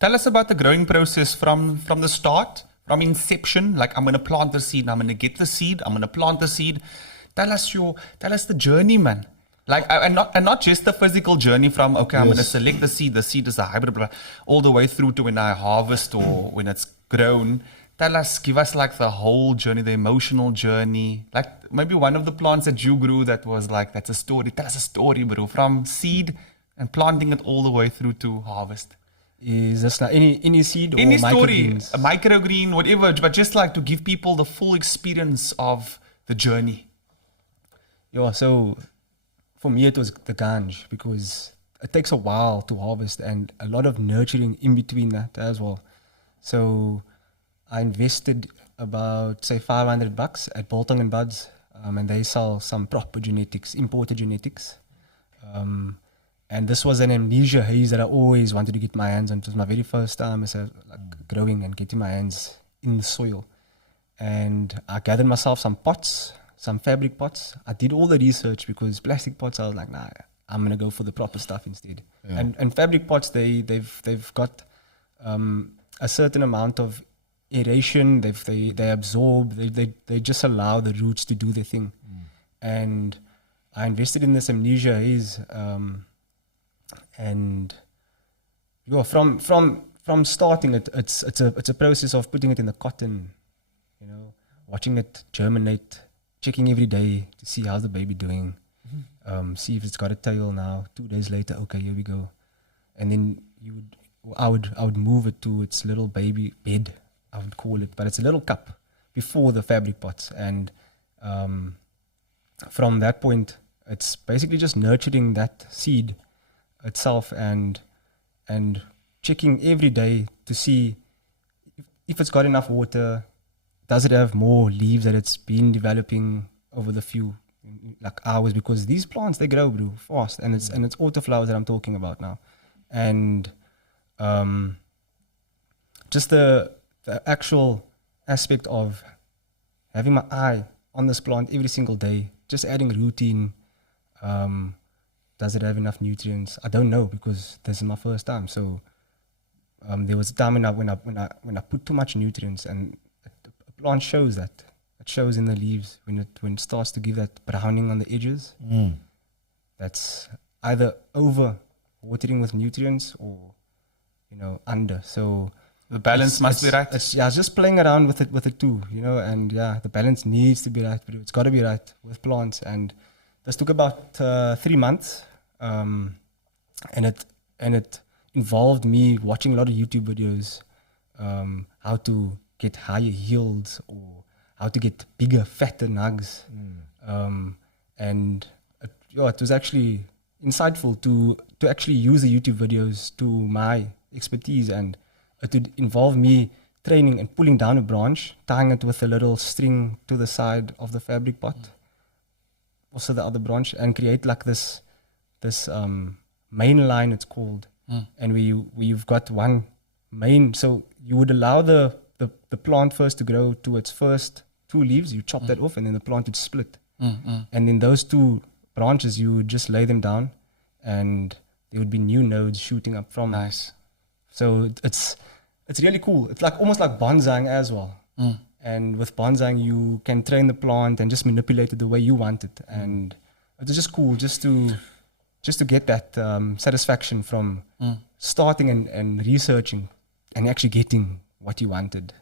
Tell us about the growing process from the start, from inception. Like, I'm going to plant the seed, I'm going to get the seed, I'm going to plant the seed. Tell us the journey, man. Like, and not just the physical journey from, okay, I'm going to select the seed is a hybrid, blah, all the way through to when I harvest or when it's grown. Give us like the whole journey, the emotional journey. Like maybe one of the plants that you grew that was like, that's a story. Tell us a story, bro, from seed and planting it all the way through to harvest. Is this like any seed or any story, microgreens? A microgreen, whatever, but just like to give people the full experience of the journey. Yeah, so for me it was the ganj because it takes a while to harvest and a lot of nurturing in between that as well. So I invested about say $500 at Bolton and Buds, and they sell some proper genetics, imported genetics. And this was an amnesia haze that I always wanted to get my hands on. It was my very first time as growing and getting my hands in the soil. And I gathered myself some pots, some fabric pots. I did all the research because plastic pots, I was like, nah, I'm gonna go for the proper stuff instead. Yeah. And fabric pots, they've got a certain amount of aeration. They absorb. They just allow the roots to do their thing. And I invested in this amnesia haze. And yeah, from starting it, it's a process of putting it in the cotton, watching it germinate, checking every day to see how's the baby doing, see if it's got a tail now. 2 days later, okay, here we go, and then I would move it to its little baby bed, I would call it, but it's a little cup before the fabric pots, and from that point, it's basically just nurturing that seed itself and checking every day to see if it's got enough water, does it have more leaves that it's been developing over the few hours, because these plants, they grow fast, and it's autoflowers that I'm talking about now, and just the actual aspect of having my eye on this plant every single day, just adding routine. Does it have enough nutrients? I don't know, because this is my first time. So there was a time when I put too much nutrients, and a plant shows that. It shows in the leaves when it starts to give that browning on the edges. That's either over watering with nutrients or under. So the balance must be right. It's just playing around with it too, and the balance needs to be right, but it's got to be right with plants. And this took about 3 months. And it involved me watching a lot of YouTube videos, how to get higher yields or how to get bigger, fatter nugs. And it was actually insightful to actually use the YouTube videos to my expertise, and it would involve me training and pulling down a branch, tying it with a little string to the side of the fabric pot, also the other branch, and create like this main line, it's called, and we've got one main. So you would allow the plant first to grow to its first 2 leaves. You chop that off, and then the plant would split, and then those 2 branches you would just lay them down, and there would be new nodes shooting up from. Nice. So it's really cool. It's like almost like bonsaiing as well. And with bonsaiing, you can train the plant and just manipulate it the way you want it, and it's just cool just to get that satisfaction from starting and researching and actually getting what you wanted.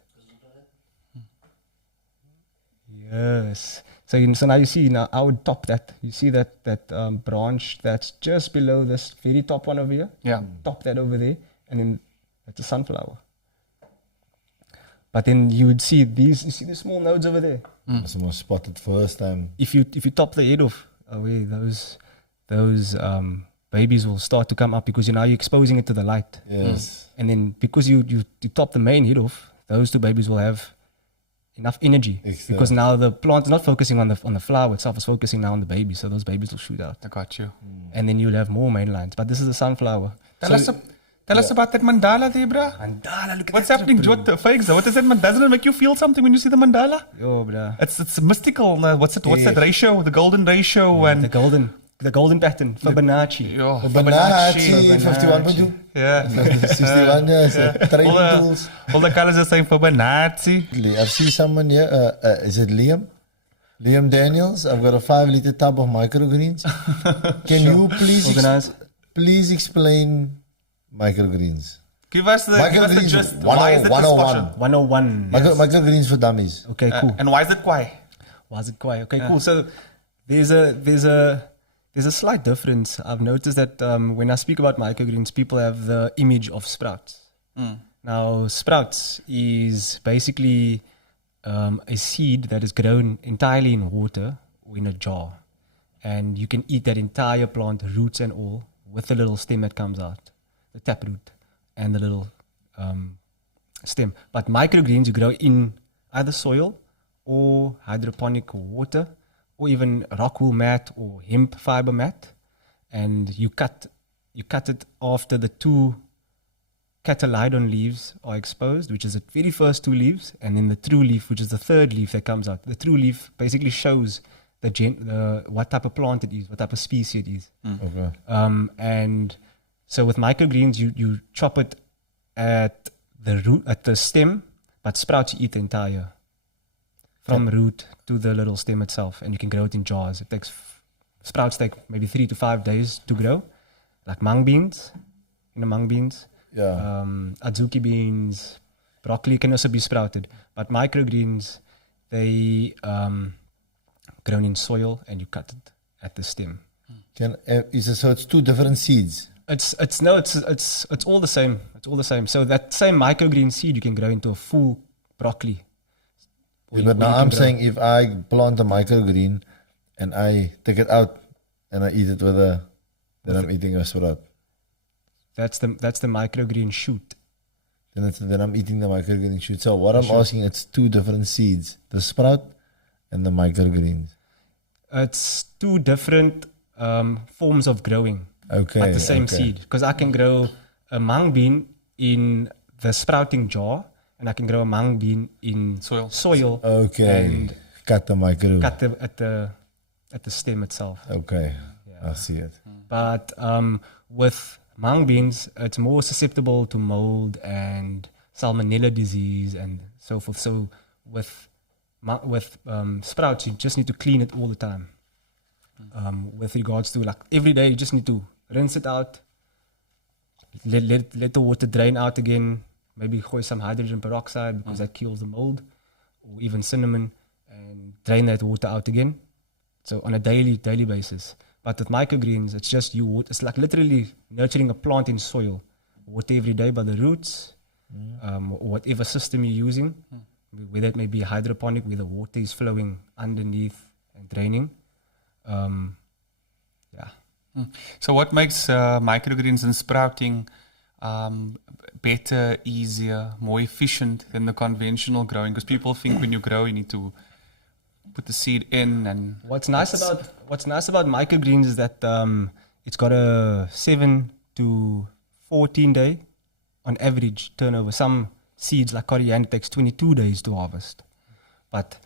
Yes. So now you see, now I would top that. You see that branch that's just below this very top one over here? Yeah. Top that over there, and then that's a sunflower. But then you would see the small nodes over there. That's the most spotted first time. If you top the head off, away those babies will start to come up, because you're exposing it to the light. Yes. And then because you top the main head off, those 2 babies will have enough energy. Exactly. Because now the plant is not focusing on the flower itself, it's focusing now on the baby. So those babies will shoot out. I got you. And then you'll have more main lines. But this is a sunflower. Tell us about that mandala there, bro. Mandala, look at what's that. happening? What is it? Doesn't it make you feel something when you see the mandala? Yo, bro. It's mystical. What's that ratio? The golden ratio. And the golden. the golden pattern, Fibonacci. Yeah, Fibonacci, 51.2. Yeah. 61 years, trading all, tools. all the colors are saying Fibonacci. I see someone here. Is it Liam? Liam Daniels. I've got a 5-liter tub of microgreens. Can you please explain microgreens? Give us the gist. Why is it 101. 101. Microgreens for dummies. Okay, cool. And why is it kwai? Why is it quiet? Okay, cool. So there's a slight difference. I've noticed that when I speak about microgreens, people have the image of sprouts. Now, sprouts is basically a seed that is grown entirely in water or in a jar. And you can eat that entire plant, roots and all, with the little stem that comes out, the taproot and the little stem. But microgreens you grow in either soil or hydroponic water, or even rock wool mat or hemp fiber mat, and you cut it after the 2 catalydon leaves are exposed, which is the very first 2 leaves, and then the true leaf, which is the 3rd leaf that comes out. The true leaf basically shows the what type of plant it is, what type of species it is. Okay. And so with microgreens, you chop it at the root, at the stem, but sprouts you eat the entire. From root to the little stem itself, and you can grow it in jars. It takes sprouts take maybe 3 to 5 days to grow, like mung beans. Mung beans. Yeah. Azuki beans, broccoli can also be sprouted, but microgreens they grown in soil, and you cut it at the stem. So it's 2 different seeds. It's all the same. It's all the same. So that same microgreen seed you can grow into a full broccoli. Yeah, but now I'm saying if I plant a microgreen and I take it out and I eat it then I'm eating a sprout. That's the microgreen shoot. Then I'm eating the microgreen shoot. So what I'm asking, it's 2 different seeds, the sprout and the microgreens. It's 2 different forms of growing at the same seed. Because I can grow a mung bean in the sprouting jar, and I can grow a mung bean in soil. Okay. And cut the micro. Cut at the stem itself. Okay. Yeah. I see it. But with mung beans, it's more susceptible to mold and salmonella disease and so forth. So with sprouts, you just need to clean it all the time. With regards to like every day, you just need to rinse it out, let the water drain out again. Maybe gooi some hydrogen peroxide because that kills the mold, or even cinnamon, and drain that water out again. So on a daily basis. But with microgreens, it's just it's like literally nurturing a plant in soil. Water every day by the roots, or whatever system you're using, whether it may be hydroponic, where the water is flowing underneath and draining. So what makes microgreens and sprouting better, easier, more efficient than the conventional growing? Because people think when you grow, you need to put the seed in. And what's nice about microgreens is that it's got a 7 to 14 day on average turnover. Some seeds like coriander takes 22 days to harvest. But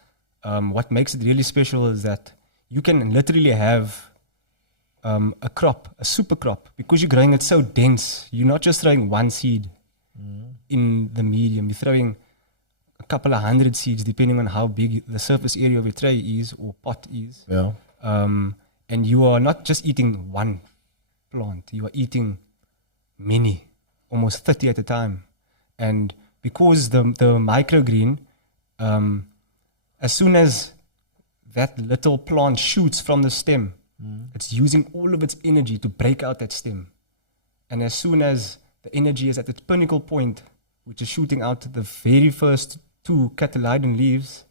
what makes it really special is that you can literally have a crop, a super crop, because you're growing it so dense. You're not just throwing one seed in the medium. You're throwing a couple of 100 seeds, depending on how big the surface area of your tray is or pot is. Yeah. And you are not just eating one plant. You are eating many, almost 30 at a time. And because the microgreen, as soon as that little plant shoots from the stem, it's using all of its energy to break out that stem. And as soon as the energy is at its pinnacle point, which is shooting out the very first 2 catalydon leaves,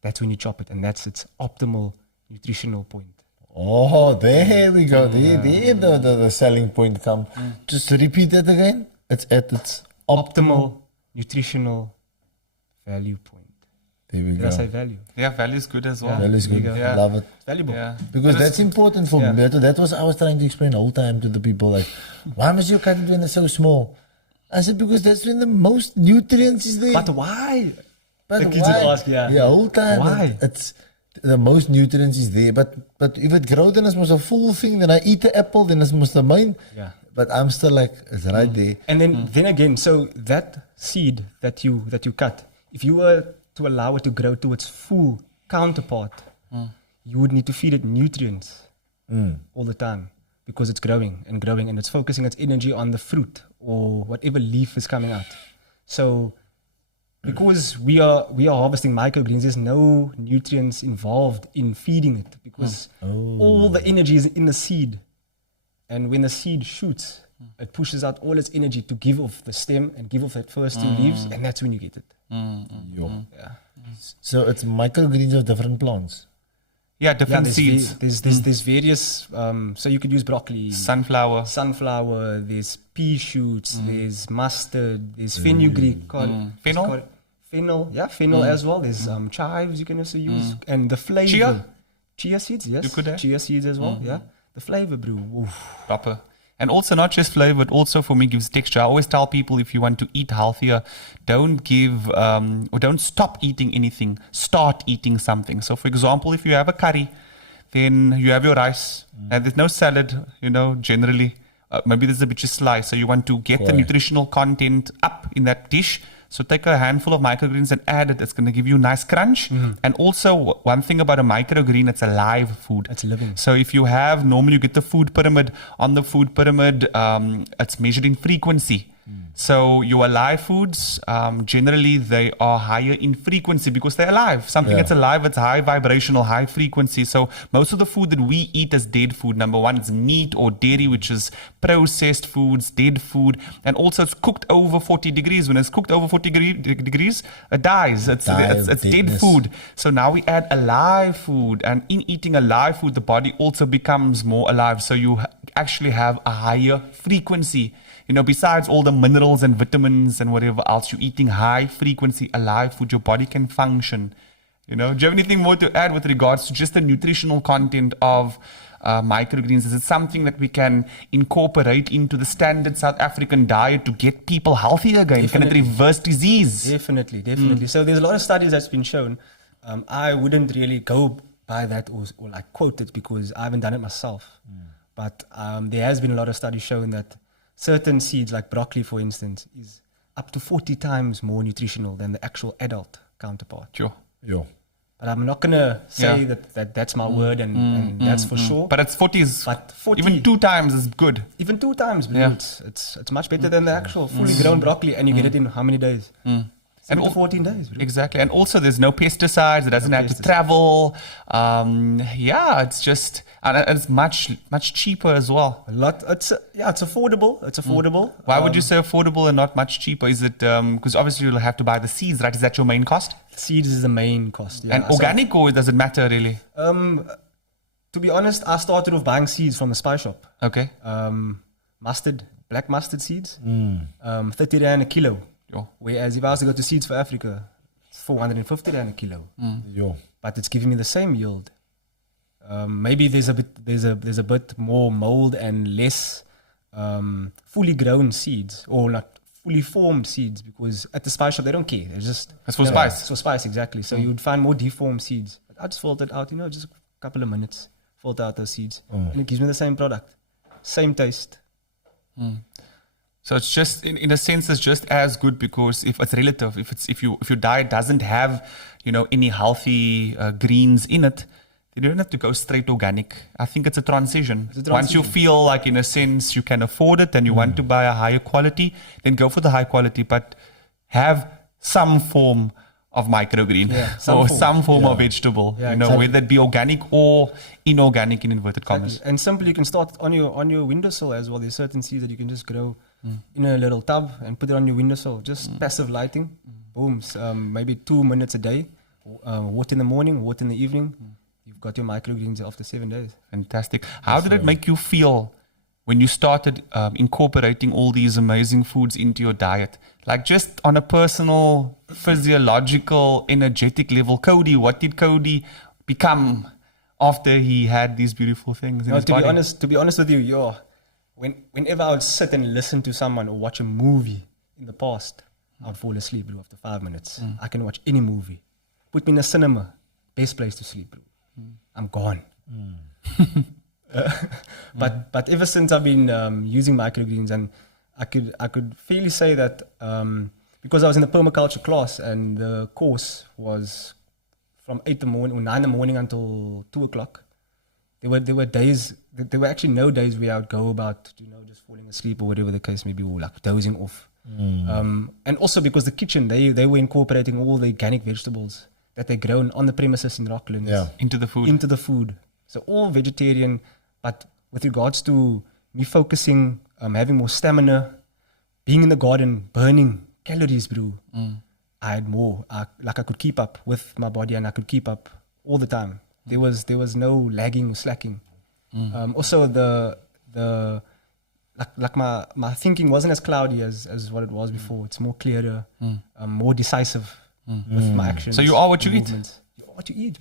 that's when you chop it. And that's its optimal nutritional point. Oh, there we go. There the selling point come. Just to repeat that again. It's at its optimal nutritional value point. There we go. Did I say value? Yeah, value is good as well. Value is good. Yeah. Love it. It's valuable. Yeah. Because that's important for me. That was I was trying to explain the whole time to the people. Like, why must you cut it when it's so small? I said, because that's when the most nutrients is there. But why? But the kids would ask, Yeah, whole time. Why? It's the most nutrients is there. But if it grows, then it's must a full thing. Then I eat the apple, then it's must a mine. Yeah. But I'm still like, it's right there. And then again, so that seed that you cut, if you were to allow it to grow to its full counterpart, you would need to feed it nutrients all the time because it's growing and it's focusing its energy on the fruit or whatever leaf is coming out. So because we are harvesting microgreens, there's no nutrients involved in feeding it because all the energy is in the seed. And when the seed shoots, it pushes out all its energy to give off the stem and give off that first two leaves, and that's when you get it. Yeah. So it's microgreens of different plants. Yeah, different seeds. There's various. So you could use broccoli, Sunflower. There's pea shoots. There's mustard. There's fenugreek. Fennel? Fennel. Yeah, fennel as well. There's chives you can also use, and the flavor. Chia seeds. Yes. You could have. Chia seeds as well. Yeah. The flavor, bro. Oof. Proper. And also not just flavor, but also for me gives texture. I always tell people if you want to eat healthier, don't give or don't stop eating anything. Start eating something. So for example, if you have a curry, then you have your rice and there's no salad, generally. Maybe there's a bit of slice. So you want to get the nutritional content up in that dish. So take a handful of microgreens and add it. It's going to give you a nice crunch. And also one thing about a microgreen, it's a live food. It's living. So if you have, normally you get the food pyramid. On the food pyramid, it's measured in frequency. So your alive foods, generally they are higher in frequency because they're alive. Something that's alive, it's high vibrational, high frequency. So most of the food that we eat as dead food, number one, is meat or dairy, which is processed foods, dead food. And also it's cooked over 40 degrees. When it's cooked over 40 degrees, it dies. It's dead food. So now we add alive food. And in eating alive food, the body also becomes more alive. So you actually have a higher frequency. Besides all the minerals and vitamins and whatever else, you're eating high frequency alive food, your body can function. Do you have anything more to add with regards to just the nutritional content of microgreens? Is it something that we can incorporate into the standard South African diet to get people healthy again? Definitely. Can it reverse disease? Definitely. So there's a lot of studies that's been shown. I wouldn't really go by that or like quote it because I haven't done it myself. But there has been a lot of studies showing that certain seeds, like broccoli, for instance, is up to 40 times more nutritional than the actual adult counterpart. Sure. But I'm not going to say that's my word and that's for sure. But it's 40 is, but 40, even 2 times is good. Even 2 times, it's much better than the actual fully grown broccoli, and you get it in how many days? 7 to 14 days. Bro. Exactly. And also there's no pesticides. It doesn't have to travel. It's just, and it's much cheaper as well. It's affordable. It's affordable. Why would you say affordable and not much cheaper? Is it, because obviously you'll have to buy the seeds, right? Is that your main cost? Seeds is the main cost. Yeah. And organic, or does it matter really? To be honest, I started with buying seeds from the spice shop. Okay. Black mustard seeds, 30 rand a kilo. Whereas if I was to go to Seeds for Africa, it's 450 rand a kilo. But it's giving me the same yield. Maybe there's a bit more mold and less fully grown seeds, or not fully formed seeds, because at the spice shop they don't care. They're just it's for spice. It's for spice, exactly. So you would find more deformed seeds. But I just filtered out, just a couple of minutes, filter out those seeds, and it gives me the same product, same taste. So it's just, in a sense, it's just as good because if it's relative, if your diet doesn't have, any healthy greens in it, you don't have to go straight organic. I think it's a transition. Once you feel like, in a sense, you can afford it and you want to buy a higher quality, then go for the high quality, but have some form of microgreen some form of vegetable, whether it be organic or inorganic in inverted commas. And simply you can start on your windowsill as well. There's certain seeds that you can just grow in a little tub and put it on your windowsill. Just passive lighting, boom. Maybe 2 minutes a day. Water in the morning, water in the evening. You've got your microgreens after 7 days. Fantastic. How did it make you feel when you started incorporating all these amazing foods into your diet? Like just on a personal, physiological, energetic level. Codi, what did Codi become after he had these beautiful things in his body? To be honest with you, whenever I would sit and listen to someone or watch a movie in the past, I would fall asleep, bro, after 5 minutes. I can watch any movie. Put me in a cinema, best place to sleep, bro. I'm gone. But ever since I've been using microgreens, and I could fairly say that because I was in the permaculture class and the course was from 8 in the morning or 9 in the morning until 2 o'clock. There were days. There were actually no days where I would go about just falling asleep or whatever the case may be, or like dozing off. And also because the kitchen, they were incorporating all the organic vegetables that they grown on the premises in Rocklands into the food. So all vegetarian, but with regards to me focusing, having more stamina, being in the garden, burning calories, bro. I had more. I could keep up with my body, and I could keep up all the time. There was no lagging or slacking. Also my thinking wasn't as cloudy as what it was before. It's more clearer, more decisive with my actions. So you are what you eat. You are what you eat.